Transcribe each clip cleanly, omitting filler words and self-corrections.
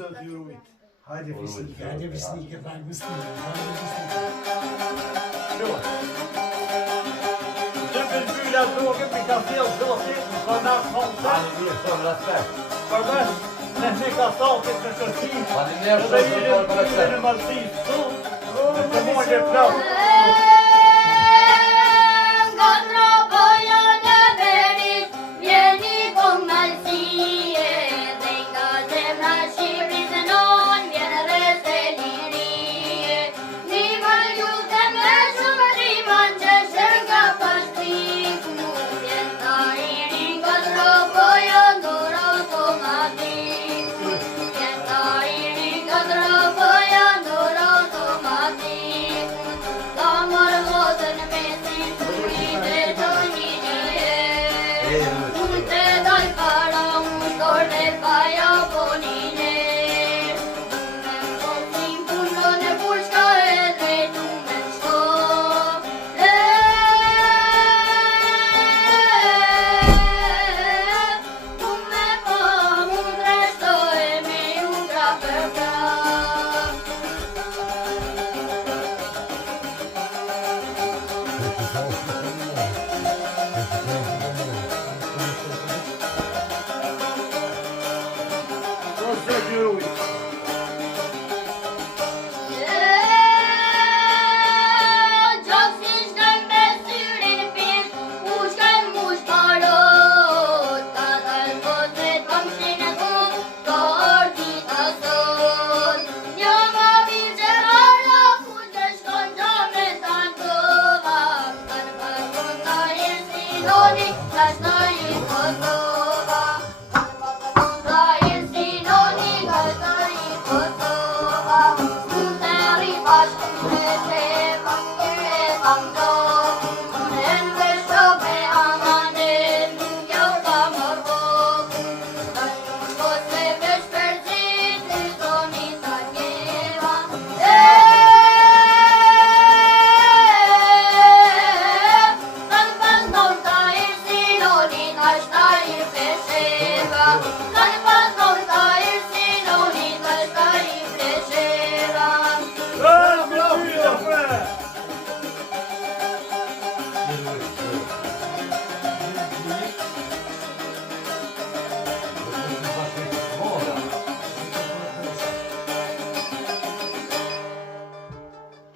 Zëtë juruit. Hajde fisnike, fajnë mësime. Byla drogen, vi kan se oss åt för nationalsang. Förbäst, när vi kan ta till försöksyn. Det är ju Maltis. Det var det plats.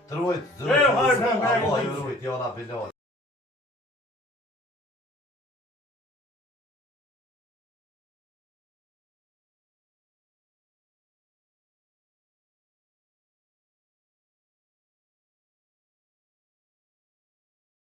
Druid, Allah ju rujt, jona bilon.